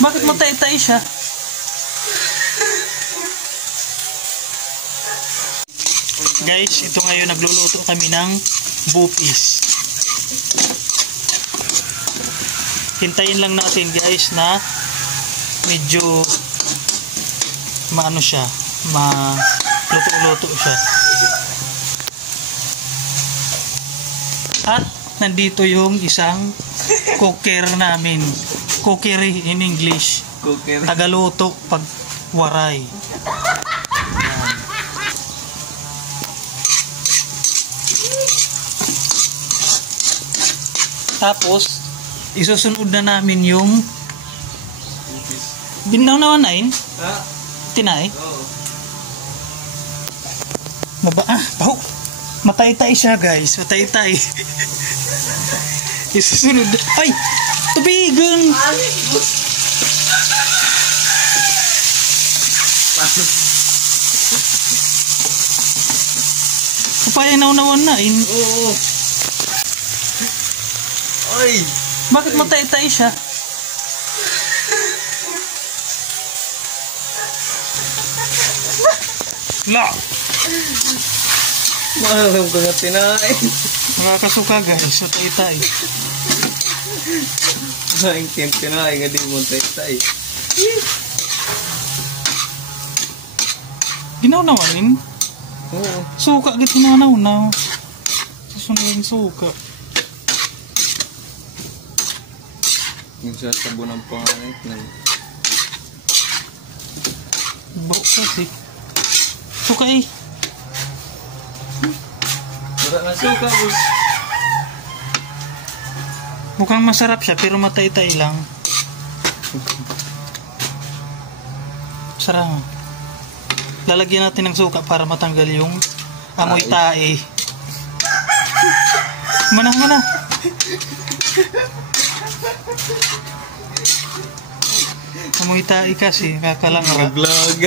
Bakit matay-tay siya? Guys, ito ngayon nagluluto kami ng bupis. Hintayin lang natin guys na medyo maano siya, maluto-luto siya. At nandito yung isang cooker namin. Cookery in English. Cookery. Tagaluto pag waray. Tapos isusunod na namin yung binawnawain. Tinay. Baho. Matay-tay siya guys. Matay-tay. Isusunod. Ay! Tubigan! Kapaya naunawain. Oo. Ay! Bakit matay-tay siya? La! Mahalam ko na tinain. Nakakasuka guys, matay-tay. Naingkin tinain nga di mo tay-tay. Ginaunawain? Oo. Suka git hinanaw. Susunod yung suka. Nagsasabo ng pangangit na. Baho kasi. Suka eh. Wala na suka, boss. Mukhang masarap siya pero matay-tay lang. Sarap. Lalagyan natin ng suka para matanggal yung amoy tae. Mana. Amoy tae kasi kakalangra. Vlog.